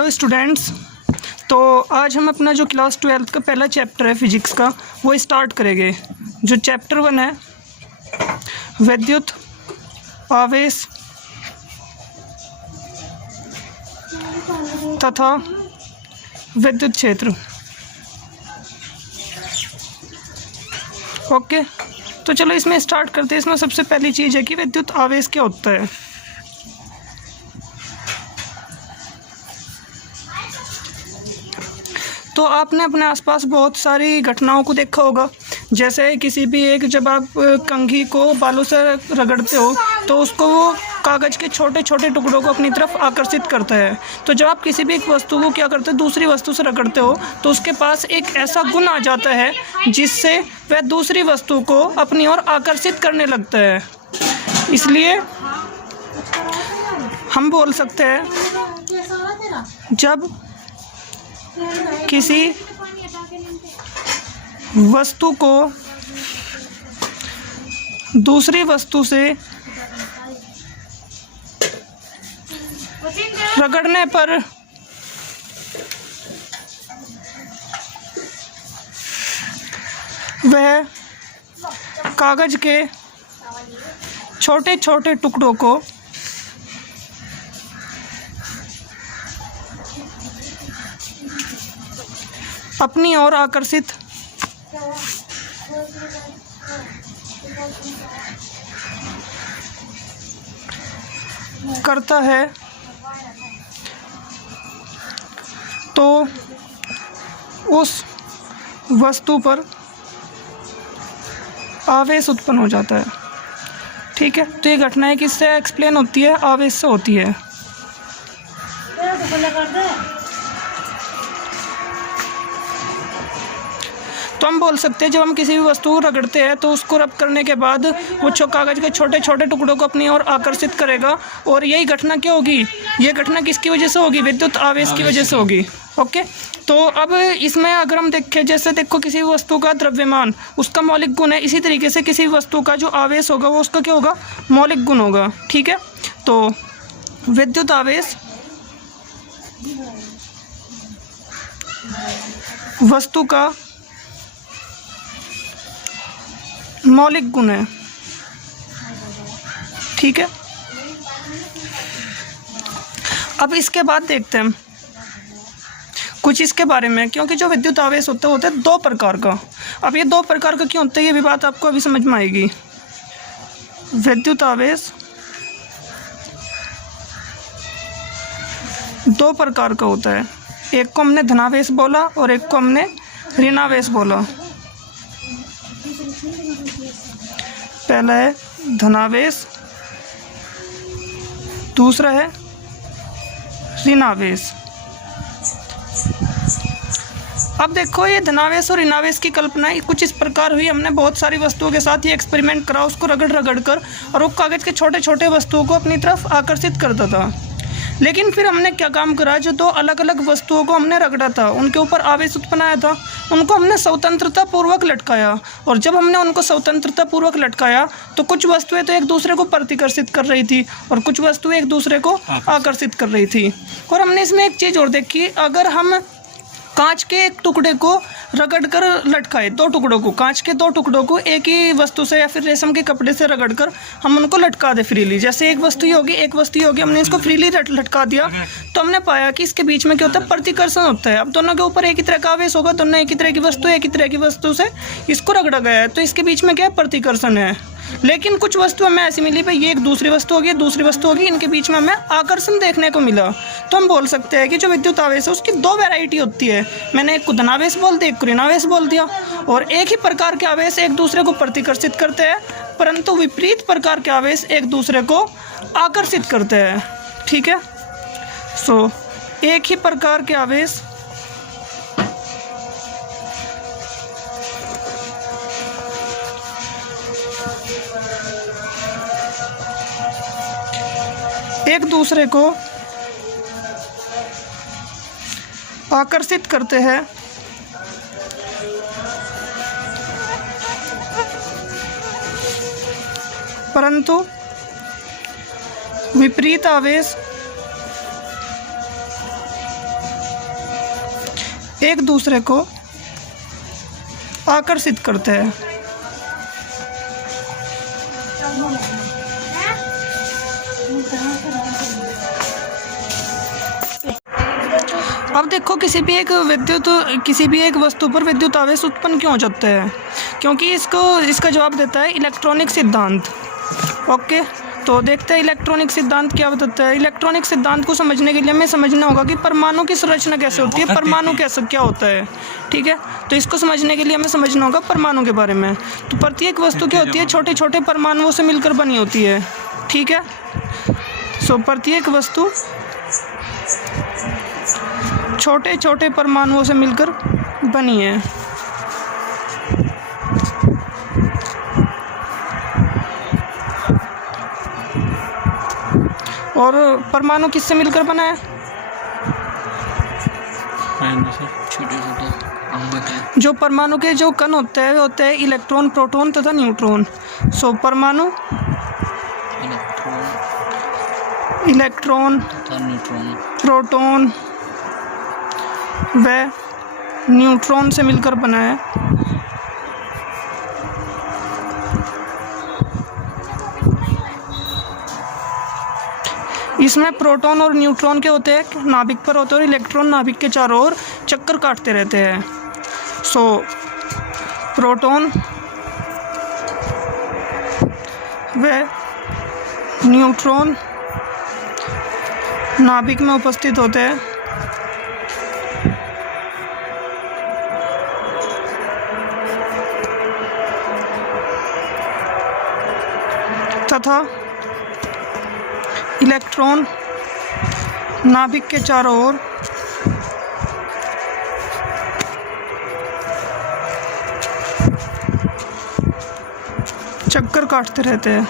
Hello students. तो आज हम अपना जो क्लास 12th का पहला चैप्टर है फिजिक्स का वो स्टार्ट करेंगे। जो चैप्टर 1 है विद्युत आवेश तथा विद्युत क्षेत्र। ओके, तो चलो इसमें स्टार्ट करते हैं। इसमें सबसे पहली चीज़ है कि विद्युत आवेश क्या होता है। तो आपने अपने आसपास बहुत सारी घटनाओं को देखा होगा। जैसे किसी भी एक, जब आप कंघी को बालों से रगड़ते हो तो उसको वो कागज़ के छोटे छोटे टुकड़ों को अपनी तरफ आकर्षित करता है। तो जब आप किसी भी एक वस्तु को क्या करते हो, दूसरी वस्तु से रगड़ते हो, तो उसके पास एक ऐसा गुण आ जाता है जिससे वह दूसरी वस्तु को अपनी ओर आकर्षित करने लगता है। इसलिए हम बोल सकते हैं जब किसी वस्तु को दूसरी वस्तु से रगड़ने पर वह कागज के छोटे छोटे टुकड़ों को अपनी ओर आकर्षित करता है, तो उस वस्तु पर आवेश उत्पन्न हो जाता है। ठीक है, तो ये घटनाएं किससे एक्सप्लेन होती है? आवेश से होती है। तो हम बोल सकते हैं जब हम किसी भी वस्तु को रगड़ते हैं तो उसको रब करने के बाद वो कागज़ के छोटे छोटे टुकड़ों को अपनी ओर आकर्षित करेगा। और यही घटना क्या होगी? ये घटना किसकी वजह से होगी? विद्युत आवेश की वजह से होगी। ओके, तो अब इसमें अगर हम देखें, जैसे देखो किसी भी वस्तु का द्रव्यमान उसका मौलिक गुण है, इसी तरीके से किसी भी वस्तु का जो आवेश होगा वो उसका क्या होगा? मौलिक गुण होगा। ठीक है, तो विद्युत आवेश वस्तु का मौलिक गुण है। ठीक है, अब इसके बाद देखते हैं कुछ इसके बारे में, क्योंकि जो विद्युत आवेश होता है दो प्रकार का। अब ये दो प्रकार का क्यों होता है ये भी बात आपको अभी समझ में आएगी। विद्युत आवेश दो प्रकार का होता है, एक को हमने धनावेश बोला और एक को हमने ऋणावेश बोला। पहला है धनावेश, दूसरा है ऋणावेश। अब देखो ये धनावेश और ऋणावेश की कल्पना कुछ इस प्रकार हुई। हमने बहुत सारी वस्तुओं के साथ ये एक्सपेरिमेंट करा, उसको रगड़ रगड़ कर, और वो कागज़ के छोटे छोटे वस्तुओं को अपनी तरफ आकर्षित करता था। लेकिन फिर हमने क्या काम करा, जो दो अलग अलग वस्तुओं को हमने रगड़ा था उनके ऊपर आवेश उत्पन्न आया था, उनको हमने स्वतंत्रता पूर्वक लटकाया। और जब हमने उनको स्वतंत्रता पूर्वक लटकाया तो कुछ वस्तुएं तो एक दूसरे को प्रतिकर्षित कर रही थी और कुछ वस्तुएं एक दूसरे को आकर्षित कर रही थी। और हमने इसमें एक चीज़ और देखी, अगर हम कांच के एक टुकड़े को रगड़ कर लटकाए, दो टुकड़ों को, कांच के दो टुकड़ों को एक ही वस्तु से या फिर रेशम के कपड़े से रगड़ कर हम उनको लटका दे फ्रीली, जैसे एक वस्तु ही होगी एक वस्तु ही होगी, हमने इसको फ्रीली लटका दिया, तो हमने पाया कि इसके बीच में क्या होता है? प्रतिकर्षण होता है। अब दोनों के ऊपर एक ही तरह का आवेश होगा, दोनों एक ही तरह की वस्तु, एक ही तरह की वस्तु से इसको रगड़ा गया है, तो इसके बीच में क्या है? प्रतिकर्षण है। लेकिन कुछ वस्तु हमें ऐसी मिली भाई, ये एक दूसरी वस्तु होगी, दूसरी वस्तु होगी, इनके बीच में हमें आकर्षण देखने को मिला। तो हम बोल सकते हैं कि जो विद्युत आवेश है उसकी दो वैरायटी होती है। मैंने एक को धनावेश बोल दिया, एक को ऋणावेश बोल दिया। और एक ही प्रकार के आवेश एक दूसरे को प्रतिकर्षित करते हैं, परंतु विपरीत प्रकार के आवेश एक दूसरे को आकर्षित करते हैं। ठीक है, सो एक ही प्रकार के आवेश एक दूसरे को आकर्षित करते हैं, परंतु विपरीत आवेश एक दूसरे को आकर्षित करते हैं। अब देखो किसी भी एक वस्तु पर विद्युत आवेश उत्पन्न क्यों हो जाते हैं, क्योंकि इसका जवाब देता है इलेक्ट्रॉनिक सिद्धांत। ओके, तो देखते हैं इलेक्ट्रॉनिक सिद्धांत क्या बताता है। इलेक्ट्रॉनिक सिद्धांत को समझने के लिए हमें समझना होगा कि परमाणु की संरचना कैसे होती है, परमाणु कैसे क्या होता है। ठीक है, तो इसको समझने के लिए हमें समझना होगा परमाणु के बारे में। तो प्रत्येक वस्तु क्या होती है, छोटे छोटे परमाणुओं से मिलकर बनी होती है। ठीक है, सो प्रत्येक वस्तु छोटे छोटे परमाणुओं से मिलकर बनी है। और परमाणु किससे मिलकर बना है? जो परमाणु के जो कण होते हैं वे होते हैं इलेक्ट्रॉन, प्रोटॉन तथा न्यूट्रॉन। सो परमाणु इलेक्ट्रॉन, प्रोटॉन व न्यूट्रॉन से मिलकर बना है। इसमें प्रोटॉन और न्यूट्रॉन के होते हैं नाभिक पर होते हैं और इलेक्ट्रॉन नाभिक के चारों ओर चक्कर काटते रहते हैं। सो प्रोटॉन व न्यूट्रॉन नाभिक में उपस्थित होते हैं तथा इलेक्ट्रॉन नाभिक के चारों ओर चक्कर काटते रहते हैं।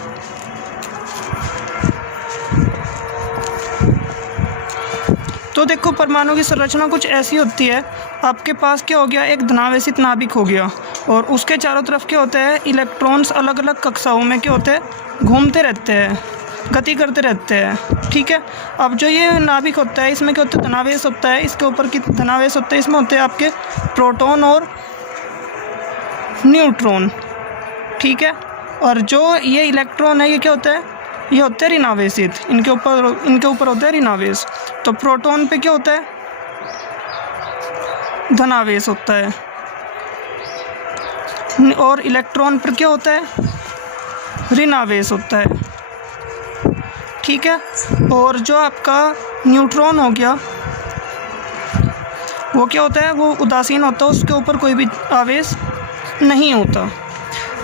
तो देखो परमाणु की संरचना कुछ ऐसी होती है। आपके पास क्या हो गया, एक धनावेशित नाभिक हो गया और उसके चारों तरफ क्या होते हैं, इलेक्ट्रॉन्स अलग अलग कक्षाओं में क्या होते हैं, घूमते रहते हैं, गति करते रहते हैं। ठीक है, अब जो ये नाभिक होता है इसमें क्या होता है, धनावेश होता है। इसके ऊपर कितने धनावेश होते हैं, इसमें होते हैं आपके प्रोटॉन और न्यूट्रॉन। ठीक है, और जो ये इलेक्ट्रॉन है ये क्या होता है, ये होते हैं ऋणावेशित। इनके ऊपर होता है ऋणावेश। तो प्रोटॉन पे क्या होता है, धनावेश होता है और इलेक्ट्रॉन पर क्या होता है, ऋणावेश होता है। ठीक है, और जो आपका न्यूट्रॉन हो गया वो क्या होता है, वो उदासीन होता है, उसके ऊपर कोई भी आवेश नहीं होता।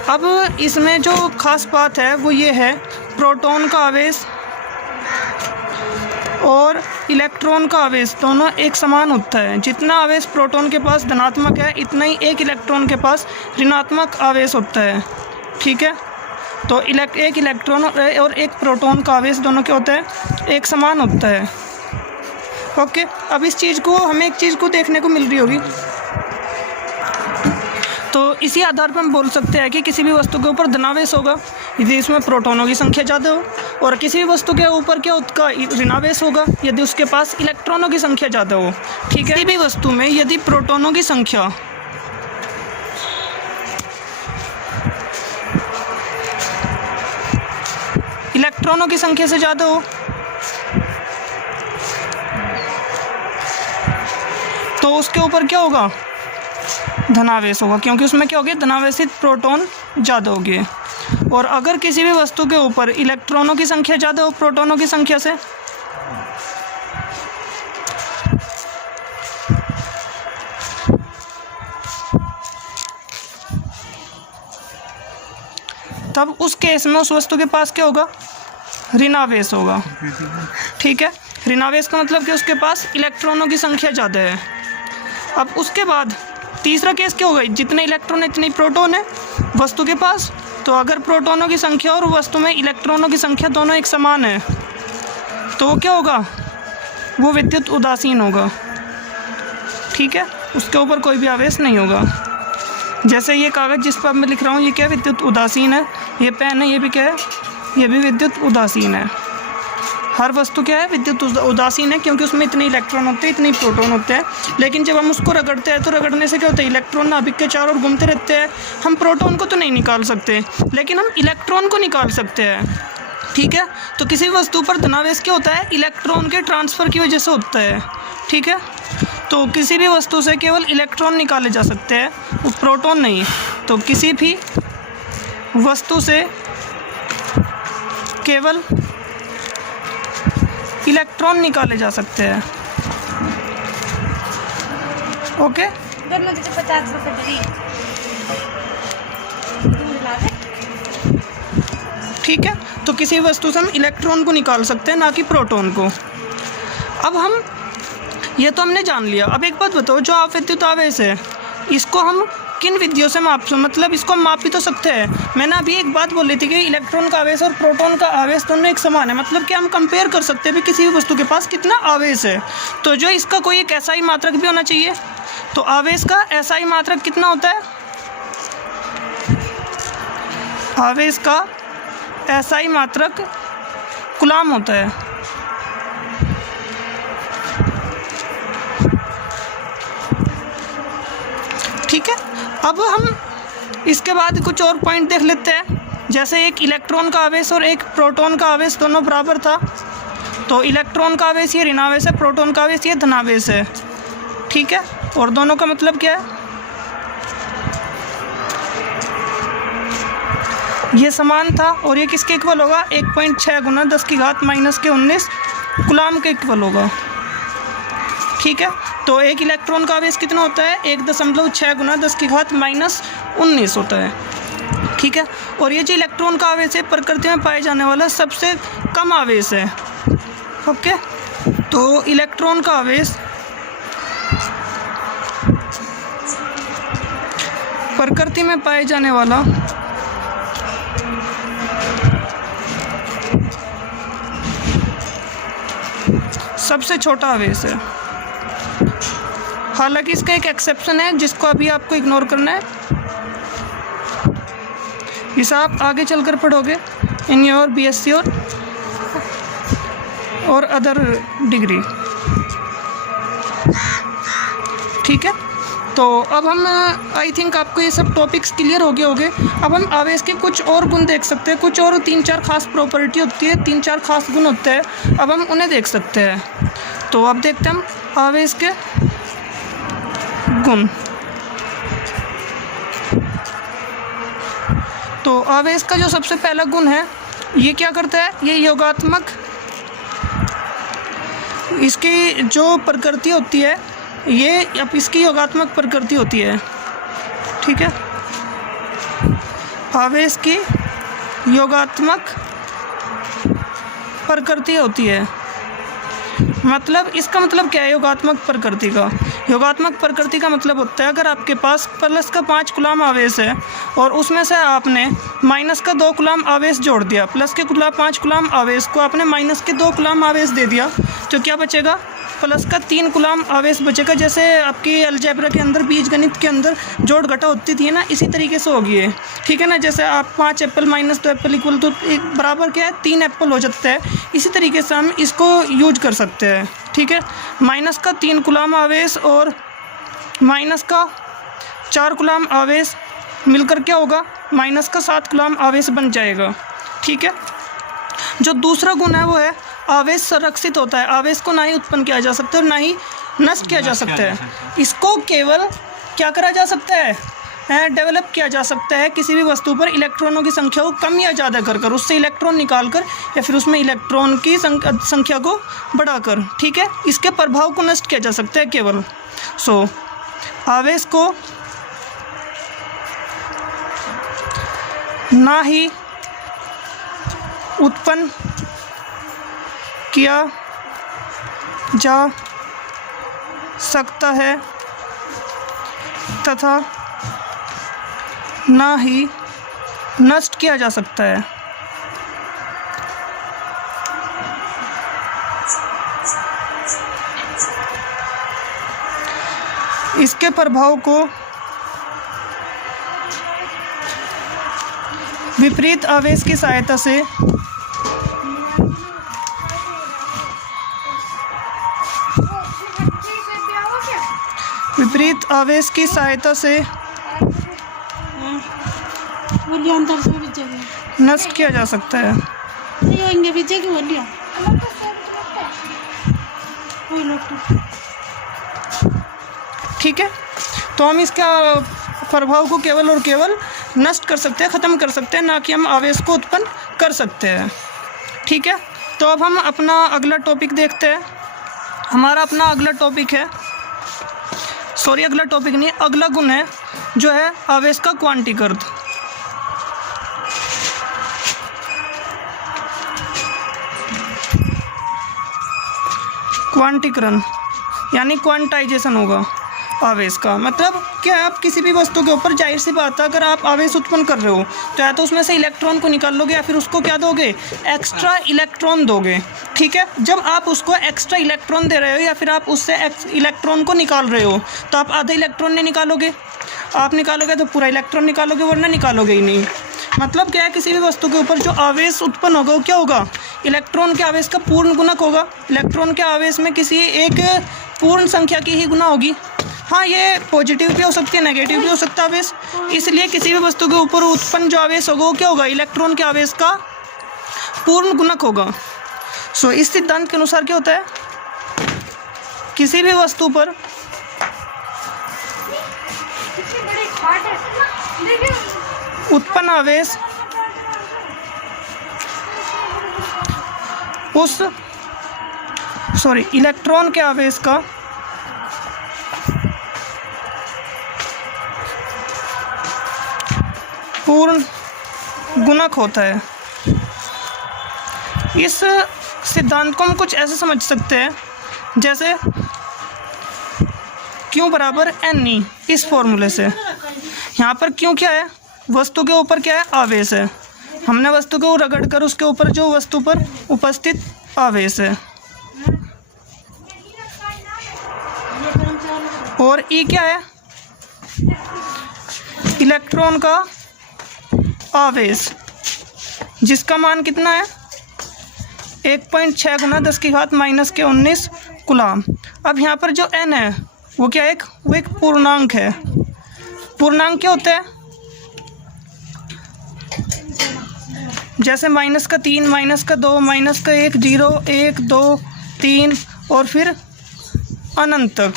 अब इसमें जो खास बात है वो ये है, प्रोटॉन का आवेश और इलेक्ट्रॉन का आवेश दोनों एक समान होता है। जितना आवेश प्रोटॉन के पास धनात्मक है इतना ही एक इलेक्ट्रॉन के पास ऋणात्मक आवेश होता है। ठीक है, तो एक इलेक्ट्रॉन और एक प्रोटॉन का आवेश दोनों क्या होता है, एक समान होता है। ओके, अब इस चीज़ को हमें एक चीज़ को देखने को मिल रही होगी, तो इसी आधार पर हम बोल सकते हैं कि किसी भी वस्तु के ऊपर धनावेश होगा यदि इसमें प्रोटॉनों की संख्या ज़्यादा हो, और किसी भी वस्तु के ऊपर क्या उसका ऋणावेश होगा यदि उसके पास इलेक्ट्रॉनों की संख्या ज़्यादा हो। ठीक है, किसी भी वस्तु में यदि प्रोटॉनों की संख्या इलेक्ट्रॉनों की संख्या से ज़्यादा हो तो उसके ऊपर क्या होगा, धनावेश होगा, क्योंकि उसमें क्या हो गया, धनावेशित प्रोटॉन ज़्यादा हो गए। और अगर किसी भी वस्तु के ऊपर इलेक्ट्रॉनों की संख्या ज़्यादा हो प्रोटॉनों की संख्या से, तब उस केस में उस वस्तु के पास क्या होगा, ऋणावेश होगा। ठीक है, ऋणावेश का मतलब कि उसके पास इलेक्ट्रॉनों की संख्या ज़्यादा है। अब उसके बाद तीसरा केस क्या होगा, जितने इलेक्ट्रॉन है इतनी प्रोटॉन है वस्तु के पास। तो अगर प्रोटॉनों की संख्या और वस्तु में इलेक्ट्रॉनों की संख्या दोनों एक समान है तो वो क्या होगा, वो विद्युत उदासीन होगा। ठीक है, उसके ऊपर कोई भी आवेश नहीं होगा। जैसे ये कागज़ जिस पर मैं लिख रहा हूँ ये क्या, विद्युत उदासीन है। ये पेन है, ये भी क्या है, ये भी विद्युत उदासीन है। हर वस्तु क्या है, विद्युत उदासीन है, क्योंकि उसमें इतने इलेक्ट्रॉन होते हैं, इतने प्रोटॉन होते हैं। लेकिन जब हम उसको रगड़ते हैं तो रगड़ने से क्या होता है, इलेक्ट्रॉन नाभिक के चारों ओर घूमते रहते हैं। हम प्रोटॉन को तो नहीं निकाल सकते, लेकिन हम इलेक्ट्रॉन को निकाल सकते हैं। ठीक है, तो किसी वस्तु पर धनावेश क्या होता है, इलेक्ट्रॉन के ट्रांसफ़र की वजह से होता है। ठीक है, तो किसी भी वस्तु से केवल इलेक्ट्रॉन निकाले जा सकते हैं, वो प्रोटॉन नहीं। तो किसी भी वस्तु से केवल इलेक्ट्रॉन निकाले जा सकते हैं। ओके, मुझे 50 रुपये ठीक है, तो किसी वस्तु से हम इलेक्ट्रॉन को निकाल सकते हैं, ना कि प्रोटॉन को। अब हम ये तो हमने जान लिया। अब एक बात बताओ, जो आविद्युत आवेश है इसको हम किन विधियों से मतलब इसको हम माप भी तो सकते हैं। मैंने अभी एक बात बोली थी कि इलेक्ट्रॉन का आवेश और प्रोटॉन का आवेश दोनों एक समान है, मतलब कि हम कंपेयर कर सकते हैं भी किसी भी वस्तु के पास कितना आवेश है। तो जो इसका कोई एक SI मात्रक भी होना चाहिए। तो आवेश का SI मात्रक कितना होता है, आवेश का SI मात्रक कूलाम होता है। ठीक है, अब हम इसके बाद कुछ और पॉइंट देख लेते हैं। जैसे एक इलेक्ट्रॉन का आवेश और एक प्रोटॉन का आवेश दोनों बराबर था, तो इलेक्ट्रॉन का आवेश ये ऋणावेश है, प्रोटॉन का आवेश ये धनावेश है। ठीक है, और दोनों का मतलब क्या है, ये समान था, और ये किसके इक्वल होगा, 1.6 गुना 10 की घात -19 कूलाम के इक्वल होगा। ठीक है, तो एक इलेक्ट्रॉन का आवेश कितना होता है, 1.6 गुना 10 की घात -19 होता है। ठीक है, और ये जो इलेक्ट्रॉन का आवेश है प्रकृति में पाए जाने वाला सबसे कम आवेश है। ओके, तो इलेक्ट्रॉन का आवेश प्रकृति में पाए जाने वाला सबसे छोटा आवेश है। हालांकि इसका एक एक्सेप्शन है जिसको अभी आपको इग्नोर करना है, इसे आप आगे चलकर पढ़ोगे इन योर BSc और अदर डिग्री। ठीक है, तो अब हम आई थिंक आपको ये सब टॉपिक्स क्लियर हो गए होंगे। अब हम आवेश के कुछ और गुण देख सकते हैं, कुछ और 3-4 खास प्रॉपर्टी होती है, 3-4 खास गुण होते हैं। अब हम उन्हें देख सकते हैं। तो अब देखते हैं हम आवेश के गुण। तो आवेश का जो सबसे पहला गुण है, ये क्या करता है, ये योगात्मक, इसकी जो प्रकृति होती है, ये अब इसकी योगात्मक प्रकृति होती है। ठीक है, आवेश की योगात्मक प्रकृति होती है। मतलब इसका मतलब क्या है योगात्मक प्रकृति का, योगात्मक प्रकृति का मतलब होता है अगर आपके पास प्लस का 5 कूलाम आवेश है और उसमें से आपने माइनस का 2 कूलाम आवेश जोड़ दिया, प्लस के 5 कूलाम आवेश को आपने माइनस के 2 कूलाम आवेश दे दिया, तो क्या बचेगा, प्लस का 3 कूलाम आवेश बचेगा। जैसे आपकी अलजेब्रा के अंदर, बीजगणित के अंदर जोड़ घटा होती थी ना, इसी तरीके से होगी ये। ठीक है ना, जैसे आप 5 एप्पल माइनस 2 एप्पल इक्वल तो एक बराबर क्या है, 3 एप्पल हो जाता है। इसी तरीके से हम इसको यूज कर सकते हैं। ठीक है, माइनस का 3 कूलाम आवेश और माइनस का 4 कूलाम आवेश मिलकर क्या होगा, माइनस का 7 कूलाम आवेश बन जाएगा। ठीक है, जो दूसरा गुण है वो है आवेश संरक्षित होता है। आवेश को ना ही उत्पन्न किया जा सकता है और ना ही नष्ट किया जा सकता है। इसको केवल क्या करा जा सकता है, डेवलप किया जा सकता है किसी भी वस्तु पर इलेक्ट्रॉनों की संख्या को कम या ज़्यादा कर उससे इलेक्ट्रॉन निकाल कर या फिर उसमें इलेक्ट्रॉन की संख्या को बढ़ाकर। ठीक है, इसके प्रभाव को नष्ट किया जा सकता है केवल। आवेश को ना ही उत्पन्न किया जा सकता है तथा ना ही नष्ट किया जा सकता है। इसके प्रभाव को विपरीत आवेश की सहायता से विपरीत आवेश की सहायता से अंतर से बीजेगी नष्ट किया जा सकता है। नहीं होंगे बीजेगी बोलियो कोई लोग ठीक है, तो हम इसका प्रभाव को केवल और केवल नष्ट कर सकते हैं, ख़त्म कर सकते हैं, ना कि हम आवेश को उत्पन्न कर सकते हैं। ठीक है, तो अब हम अपना अगला टॉपिक देखते हैं। हमारा अपना अगला टॉपिक है, सॉरी अगला टॉपिक नहीं, अगला गुण है जो है आवेश का क्वांटीकृत। क्वांटीकरण यानी क्वांटाइजेशन होगा आवेश का। मतलब क्या, आप किसी भी वस्तु के ऊपर, जाहिर सी बात है, अगर आप आवेश उत्पन्न कर रहे हो तो या तो उसमें से इलेक्ट्रॉन को निकाल लोगे या फिर उसको क्या दोगे, एक्स्ट्रा इलेक्ट्रॉन दोगे। ठीक है, जब आप उसको एक्स्ट्रा इलेक्ट्रॉन दे रहे हो या फिर आप उससे इलेक्ट्रॉन को निकाल रहे हो तो आप आधे इलेक्ट्रॉन नहीं निकालोगे, आप निकालोगे तो पूरा इलेक्ट्रॉन निकालोगे, वरना निकालोगे ही नहीं। मतलब क्या है, किसी भी वस्तु के ऊपर जो आवेश उत्पन्न होगा वो क्या होगा, इलेक्ट्रॉन के आवेश का पूर्ण गुणक होगा। इलेक्ट्रॉन के आवेश में किसी एक पूर्ण संख्या की ही गुना होगी। हाँ, ये पॉजिटिव भी हो सकती है, नेगेटिव भी हो सकता है आवेश, इसलिए किसी भी वस्तु के ऊपर उत्पन्न जो आवेश होगा वो क्या होगा, इलेक्ट्रॉन के आवेश का पूर्ण गुणक होगा। सो इस सिद्धांत के अनुसार क्या होता है, किसी भी वस्तु पर उत्पन्न आवेश उस इलेक्ट्रॉन के आवेश का पूर्ण गुणक होता है। इस सिद्धांत को हम कुछ ऐसे समझ सकते हैं जैसे Q बराबर NE, इस फॉर्मूले से। यहाँ पर Q क्या है, वस्तु के ऊपर क्या है, आवेश है। हमने वस्तु को रगड़ कर उसके ऊपर जो वस्तु पर उपस्थित आवेश है, और E क्या है, इलेक्ट्रॉन का आवेश, जिसका मान कितना है, 1.6 गुना 10 की घात -19 कूलाम। अब यहाँ पर जो n है वो क्या है, वो एक पूर्णांक है। पूर्णांक क्या होता है, जैसे -3, -2, -1, 0, 1, 2, 3 और फिर अनंत तक।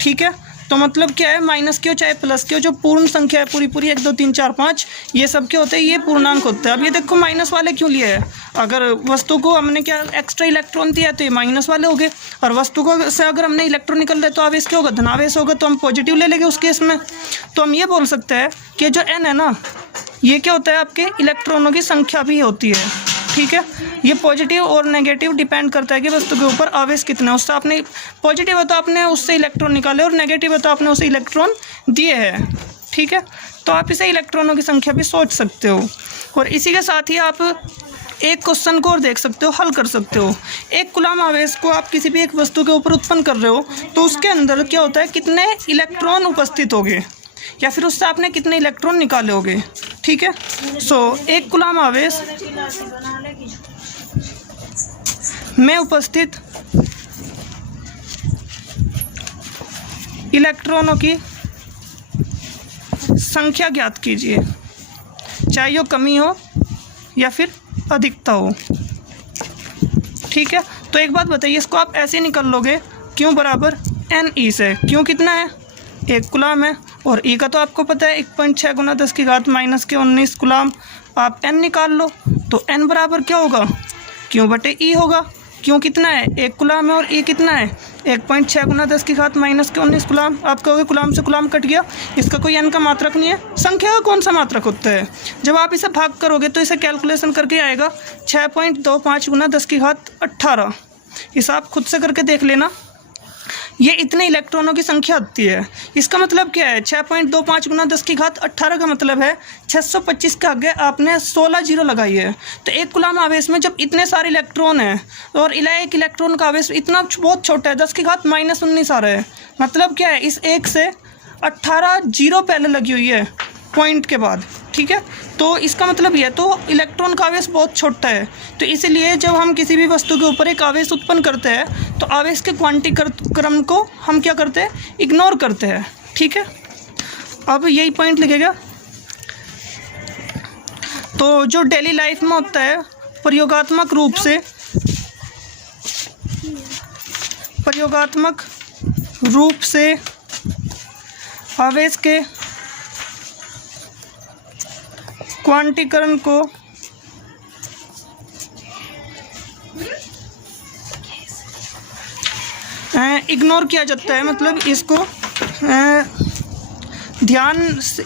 ठीक है, तो मतलब क्या है, माइनस क्यों चाहे प्लस क्यों, जो पूर्ण संख्या है पूरी 1, 2, 3, 4, 5, ये सब क्या होते हैं, ये पूर्णांक होते हैं। अब ये देखो माइनस वाले क्यों लिए है, अगर वस्तु को हमने क्या एक्स्ट्रा इलेक्ट्रॉन दिया तो ये माइनस वाले हो गए, और वस्तु को से अगर हमने इलेक्ट्रॉन निकल रहे तो आवेश क्या होगा, धनावेश होगा, तो हम पॉजिटिव ले लेंगे उस केस में। तो हम ये बोल सकते हैं कि जो n है ना, ये क्या होता है, आपके इलेक्ट्रॉनों की संख्या भी होती है। ठीक है, ये पॉजिटिव और नेगेटिव डिपेंड करता है कि वस्तु के ऊपर आवेश कितना है। उससे आपने पॉजिटिव है तो आपने उससे इलेक्ट्रॉन निकाले, और नेगेटिव है तो आपने उसे इलेक्ट्रॉन दिए हैं। ठीक है, तो आप इसे इलेक्ट्रॉनों की संख्या भी सोच सकते हो। और इसी के साथ ही आप एक क्वेश्चन को और देख सकते हो, हल कर सकते हो। एक कूलाम आवेश को आप किसी भी एक वस्तु के ऊपर उत्पन्न कर रहे हो तो उसके अंदर क्या होता है, कितने इलेक्ट्रॉन उपस्थित होंगे या फिर उससे आपने कितने इलेक्ट्रॉन निकाले होंगे। ठीक है, सो एक कूलाम आवेश में उपस्थित इलेक्ट्रॉनों की संख्या ज्ञात कीजिए, चाहे वो कमी हो या फिर अधिकता हो। ठीक है, तो एक बात बताइए, इसको आप ऐसे निकल लोगे, Q बराबर NE से। Q कितना है, 1 कूलाम है, और E का तो आपको पता है 1.6 गुना 10 की घात -19 कूलाम। आप N निकाल लो तो N बराबर क्या होगा, Q बटे E होगा। Q कितना है, 1 कूलाम है, और E कितना है, 1.6 गुना 10 की घात -19 कूलाम। आप कहोगे कूलाम से कूलाम कट गया, इसका कोई n का मात्रक नहीं है। संख्या का कौन सा मात्रक होता है, जब आप इसे भाग करोगे तो इसे कैलकुलेशन करके आएगा 6.25 गुना 10 की घात 18। इसे आप खुद से करके देख लेना, ये इतने इलेक्ट्रॉनों की संख्या आती है। इसका मतलब क्या है, 6.25 गुना 10 की घात 18 का मतलब है 625 के आगे आपने 16 जीरो लगाई है। तो एक कूलाम आवेश में जब इतने सारे इलेक्ट्रॉन हैं और एक इलेक्ट्रॉन का आवेश इतना बहुत छोटा है, 10 की घात -19 आ रहा है, मतलब क्या है, इस एक से 18 जीरो पहले लगी हुई है। पॉइंट के बाद, ठीक है। तो इसका मतलब यह, तो इलेक्ट्रॉन का आवेश बहुत छोटा है, तो इसीलिए जब हम किसी भी वस्तु के ऊपर एक आवेश उत्पन्न करते हैं तो आवेश के क्वांटिक क्रम को हम क्या करते हैं, इग्नोर करते हैं, ठीक है। अब यही पॉइंट लिखेगा। तो जो डेली लाइफ में होता है, प्रयोगात्मक रूप से आवेश के क्वांटीकरण को इग्नोर किया जाता है, मतलब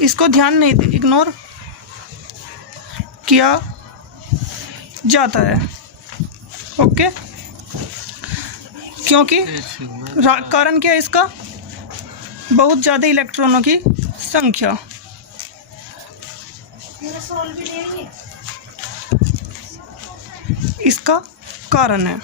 इसको ध्यान नहीं, इग्नोर किया जाता है, ओके। क्योंकि कारण क्या है इसका, बहुत ज़्यादा इलेक्ट्रॉनों की संख्या। इसका कारण है।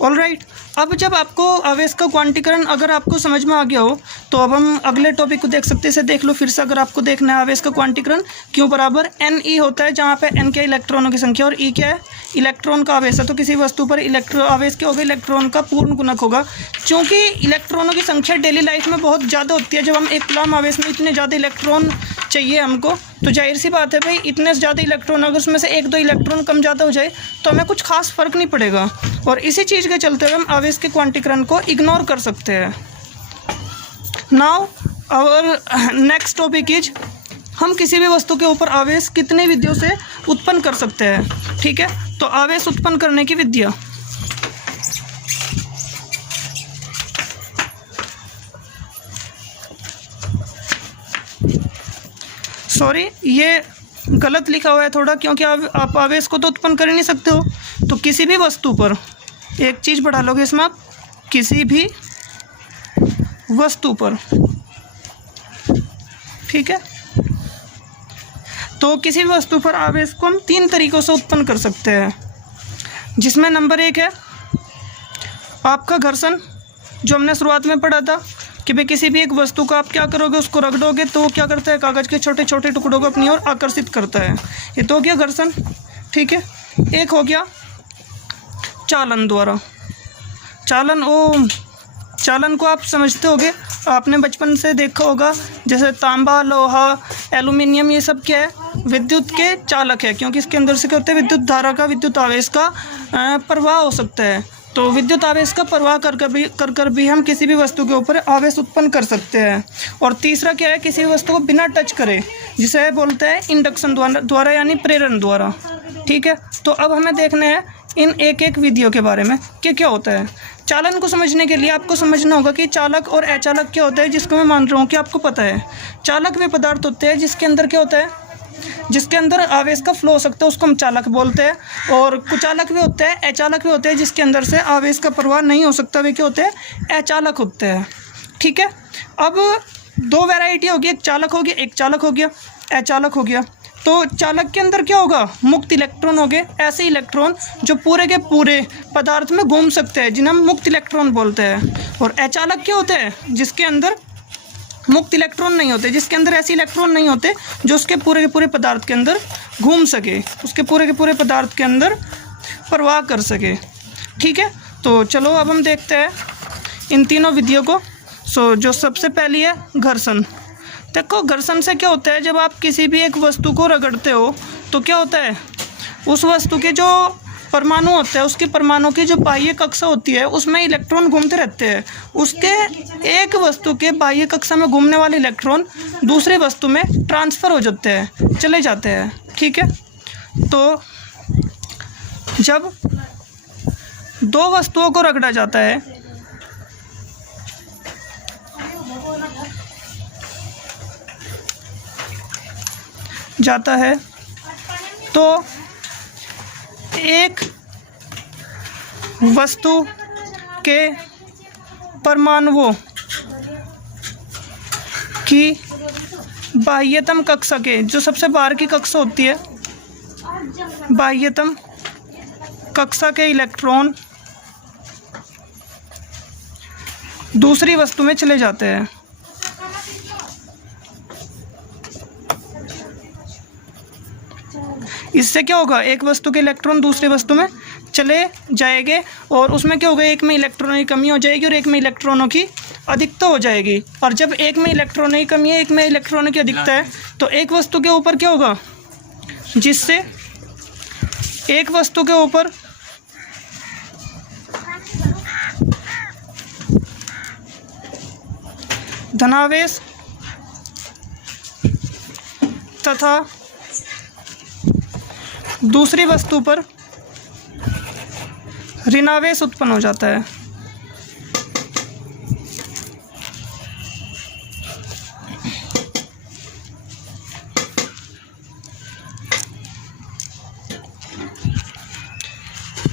ऑलराइट, अब जब आपको आवेश का क्वांटीकरण अगर आपको समझ में आ गया हो तो अब हम अगले टॉपिक को देख सकते हैं। इसे देख लो फिर से, अगर आपको देखना है आवेश का क्वांटीकरण क्यों बराबर एन ई होता है, जहाँ पे एन क्या इलेक्ट्रॉनों की संख्या और ई क्या है इलेक्ट्रॉन का आवेश है। तो किसी वस्तु पर आवेश क्या होगा, इलेक्ट्रॉन का पूर्ण गुणक होगा। क्योंकि इलेक्ट्रॉनों की संख्या डेली लाइफ में बहुत ज़्यादा होती है, जब हम एक कूलम्ब आवेश में इतने ज़्यादा इलेक्ट्रॉन चाहिए हमको, तो जाहिर सी बात है भाई, इतने ज़्यादा इलेक्ट्रॉन अगर उसमें से 1-2 इलेक्ट्रॉन कम ज़्यादा हो जाए तो हमें कुछ खास फ़र्क नहीं पड़ेगा, और इसी चीज़ के चलते हुए हम आवेश के क्वांटीकरण को इग्नोर कर सकते हैं। Now our next topic is, हम किसी भी वस्तु के ऊपर आवेश कितने विधियों से उत्पन्न कर सकते हैं, ठीक है। तो आवेश उत्पन्न करने की विधियाँ, सॉरी ये गलत लिखा हुआ है थोड़ा, क्योंकि आप आवेश को तो उत्पन्न कर ही नहीं सकते हो। तो किसी भी वस्तु पर, एक चीज़ बढ़ा लोगे इसमें आप, किसी भी वस्तु पर, ठीक है। तो किसी भी वस्तु पर आवेश को हम 3 तरीक़ों से उत्पन्न कर सकते हैं, जिसमें नंबर 1 है आपका घर्षण, जो हमने शुरुआत में पढ़ा था कि भाई किसी भी एक वस्तु को आप क्या करोगे, उसको रगड़ोगे तो वो क्या करता है, कागज़ के छोटे छोटे टुकड़ों को अपनी ओर आकर्षित करता है। ये तो हो गया घर्षण, ठीक है। एक हो गया चालन द्वारा। चालन को आप समझते होगे, आपने बचपन से देखा होगा, जैसे तांबा, लोहा, एल्युमिनियम, ये सब क्या है, विद्युत के चालक है, क्योंकि इसके अंदर से क्या होता है, विद्युत धारा का, विद्युत आवेश का प्रवाह हो सकता है। तो विद्युत आवेश का प्रवाह कर भी हम किसी भी वस्तु के ऊपर आवेश उत्पन्न कर सकते हैं। और तीसरा क्या है, किसी भी वस्तु को बिना टच करे, जिसे बोलते हैं इंडक्शन द्वारा यानी प्रेरण द्वारा, ठीक है। तो अब हमें देखना है इन एक विधियों के बारे में कि क्या होता है। चालन को समझने के लिए आपको समझना होगा कि चालक और अचालक क्या होता है, जिसको मैं मान रहा हूँ कि आपको पता है। चालक वे पदार्थ होते हैं जिसके अंदर क्या होता है, जिसके अंदर आवेश का फ्लो हो सकता है, उसको हम चालक बोलते हैं। और कुचालक भी होते हैं, अचालक भी होते हैं, जिसके अंदर से आवेश का प्रवाह नहीं हो सकता, वे क्या होते हैं, अचालक होते हैं, ठीक है। अब 2 वैरायटी होगी, एक चालक हो गया, एक चालक हो गया, अचालक हो गया। तो चालक के अंदर क्या होगा, मुक्त इलेक्ट्रॉन हो गए, ऐसे इलेक्ट्रॉन जो पूरे के पूरे पदार्थ में घूम सकते हैं, जिन्हें हम मुक्त इलेक्ट्रॉन बोलते हैं। और अचालक क्या होते हैं, जिसके अंदर मुक्त इलेक्ट्रॉन नहीं होते, जिसके अंदर ऐसे इलेक्ट्रॉन नहीं होते जो उसके पूरे के पूरे पदार्थ के अंदर घूम सके, उसके पूरे के पूरे पदार्थ के अंदर प्रवाह कर सके, ठीक है। तो चलो अब हम देखते हैं इन तीनों विधियों को। जो सबसे पहली है घर्षण। देखो घर्षण से क्या होता है, जब आप किसी भी एक वस्तु को रगड़ते हो तो क्या होता है, उस वस्तु के जो परमाणु होते हैं, उसके परमाणु की जो बाह्य कक्षा होती है उसमें इलेक्ट्रॉन घूमते रहते हैं। उसके एक वस्तु के बाह्य कक्षा में घूमने वाले इलेक्ट्रॉन दूसरे वस्तु में ट्रांसफ़र हो जाते हैं, चले जाते हैं, ठीक है। तो जब 2 वस्तुओं को रगड़ा जाता है तो एक वस्तु के परमाणुओं की बाह्यतम कक्षा के, जो सबसे बाहर की कक्षा होती है, बाह्यतम कक्षा के इलेक्ट्रॉन दूसरी वस्तु में चले जाते हैं। इससे क्या होगा, एक वस्तु के इलेक्ट्रॉन दूसरी वस्तु में चले जाएंगे और उसमें क्या होगा, एक में इलेक्ट्रॉनों की कमी हो जाएगी और एक में इलेक्ट्रॉनों की अधिकता हो जाएगी। और जब एक में इलेक्ट्रॉनों की कमी है, एक में इलेक्ट्रॉनों की अधिकता है, तो एक वस्तु के ऊपर क्या होगा, जिससे एक वस्तु के ऊपर धनावेश तथा दूसरी वस्तु पर ऋणावेश उत्पन्न हो जाता है।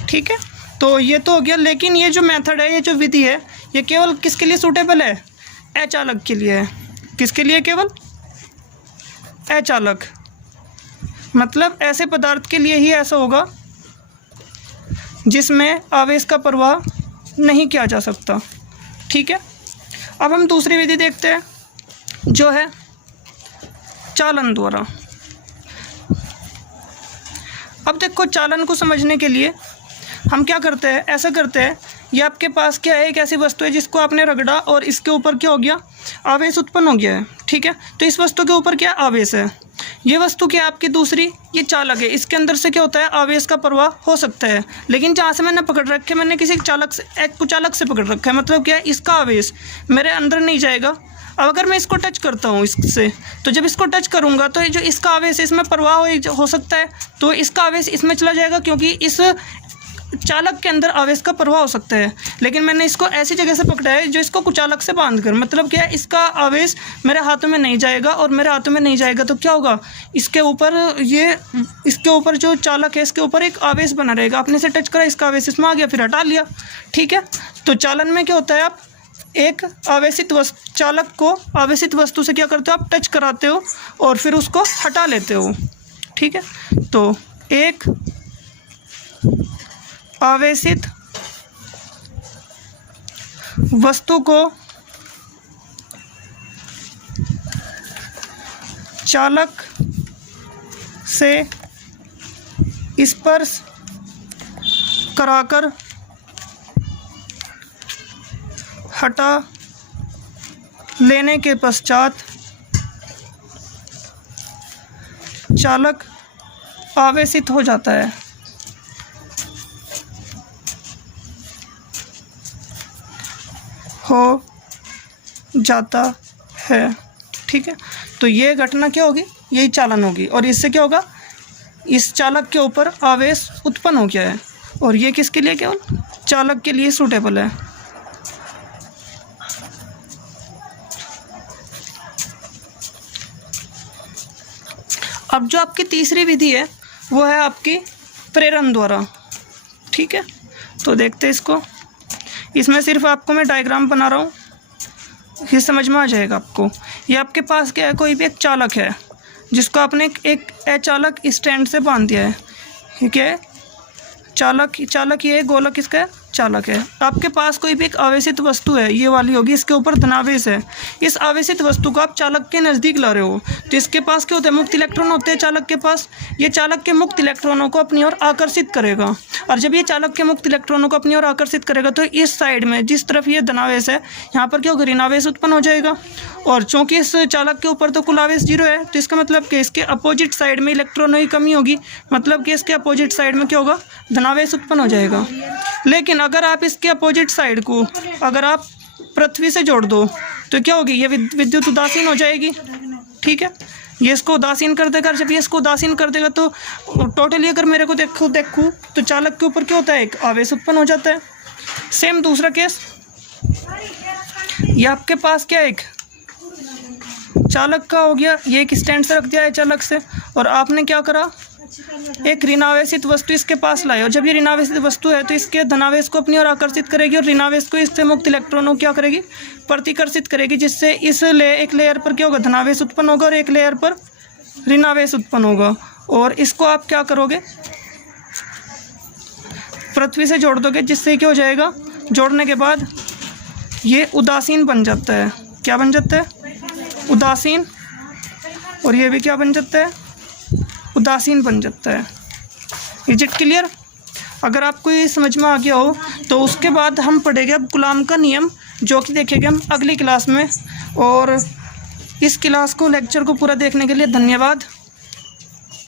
ठीक है, तो ये तो हो गया। लेकिन ये जो मेथड है, ये जो विधि है, ये केवल किसके लिए सूटेबल है, अचालक के लिए है। किसके लिए, केवल अचालक, मतलब ऐसे पदार्थ के लिए ही ऐसा होगा जिसमें आवेश का प्रवाह नहीं किया जा सकता। ठीक है, अब हम दूसरी विधि देखते हैं जो है चालन द्वारा। अब देखो, चालन को समझने के लिए हम क्या करते हैं, ऐसा करते हैं, ये आपके पास क्या है, एक ऐसी वस्तु है जिसको आपने रगड़ा और इसके ऊपर क्या हो गया, आवेश उत्पन्न हो गया है। ठीक है, तो इस वस्तु के ऊपर क्या आवेश है, ये वस्तु क्या आपकी दूसरी, ये चालक है, इसके अंदर से क्या होता है, आवेश का प्रवाह हो सकता है। लेकिन जहाँ से मैंने पकड़ रखे, मैंने किसी चालक से, एक कुचालक से पकड़ रखा है, मतलब क्या है, इसका आवेश मेरे अंदर नहीं जाएगा। अब अगर मैं इसको टच करता हूँ इससे, तो जब इसको टच करूँगा तो ये जो इसका आवेश इसमें प्रवाह हो सकता है, तो इसका आवेश इसमें चला जाएगा, क्योंकि इस चालक के अंदर आवेश का प्रवाह हो सकता है। लेकिन मैंने इसको ऐसी जगह से पकड़ा है जो इसको कुचालक से बांध कर, मतलब क्या है, इसका आवेश मेरे हाथों में नहीं जाएगा, और मेरे हाथों में नहीं जाएगा तो क्या होगा, इसके ऊपर इसके ऊपर जो चालक है, इसके ऊपर एक आवेश बना रहेगा। आपने इसे टच करा, इसका आवेश इसमें आ गया, फिर हटा लिया। ठीक है, तो चालन में क्या होता है, आप एक आवेशित चालक को आवेशित वस्तु से क्या करते हो, आप टच कराते हो और फिर उसको हटा लेते हो। ठीक है, तो एक आवेशित वस्तु को चालक से स्पर्श कराकर हटा लेने के पश्चात चालक आवेशित हो जाता है। हो जाता है। ठीक है, तो ये घटना क्या होगी, यही चालन होगी, और इससे क्या होगा, इस चालक के ऊपर आवेश उत्पन्न हो गया है, और ये किसके लिए, केवल चालक के लिए सूटेबल है। अब जो आपकी तीसरी विधि है वो है आपकी प्रेरण द्वारा। ठीक है, तो देखते हैं इसको। इसमें सिर्फ आपको मैं डायग्राम बना रहा हूँ, ये समझ में आ जाएगा आपको। ये आपके पास क्या है, कोई भी एक चालक है जिसको आपने एक अचालक स्टैंड से बांध दिया है। ठीक है, चालक ये गोलक इसका है, चालक है। आपके पास कोई भी एक आवेशित वस्तु है, ये वाली होगी, इसके ऊपर धनावेश है। इस आवेशित वस्तु को आप चालक के नज़दीक ला रहे हो, तो इसके पास क्या होता है, मुक्त इलेक्ट्रॉन होते हैं चालक के पास। ये चालक के मुक्त इलेक्ट्रॉनों को अपनी ओर आकर्षित करेगा, और जब ये चालक के मुक्त इलेक्ट्रॉनों को अपनी ओर आकर्षित करेगा तो इस साइड में, जिस तरफ ये धनावेश है, यहाँ पर क्या होगा, ऋणावेश उत्पन्न हो जाएगा। और चूँकि इस चालक के ऊपर तो कुल आवेश 0 है, तो इसका मतलब कि इसके अपोजिट साइड में इलेक्ट्रॉनों की कमी होगी, मतलब कि इसके अपोजिट साइड में क्या होगा, धनावेश उत्पन्न हो जाएगा। लेकिन अगर आप इसके अपोजिट साइड को अगर आप पृथ्वी से जोड़ दो तो क्या होगी, ये विद्युत उदासीन हो जाएगी। ठीक है, ये इसको उदासीन कर देगा। जब ये इसको उदासीन कर देगा तो टोटली अगर मेरे को देखूँ तो चालक के ऊपर क्या होता है, एक आवेश उत्पन्न हो जाता है। सेम दूसरा केस, ये आपके पास क्या, एक चालक का हो गया, ये एक स्टैंड से रख दिया है चालक से, और आपने क्या करा, एक ऋणावेशित वस्तु इसके पास लाए, और जब ये ऋणावेशित वस्तु है तो इसके धनावेश को अपनी ओर आकर्षित करेगी, और ऋणावेश को इससे मुक्त इलेक्ट्रॉनों क्या करेगी, प्रतिकर्षित करेगी, जिससे इस एक लेयर पर क्या होगा, धनावेश उत्पन्न होगा, और एक लेयर पर ऋणावेश उत्पन्न होगा। और इसको आप क्या करोगे, पृथ्वी से जोड़ दोगे, जिससे क्या हो जाएगा, जोड़ने के बाद ये उदासीन बन जाता है। क्या बन जाता है, उदासीन, और ये भी क्या बन जाता है, उदासीन बन जाता है। Is it clear? अगर आपको ये समझ में आ गया हो तो उसके बाद हम पढ़ेंगे अब गुलाम का नियम, जो कि देखेंगे हम अगली क्लास में। और इस क्लास को, लेक्चर को पूरा देखने के लिए धन्यवाद।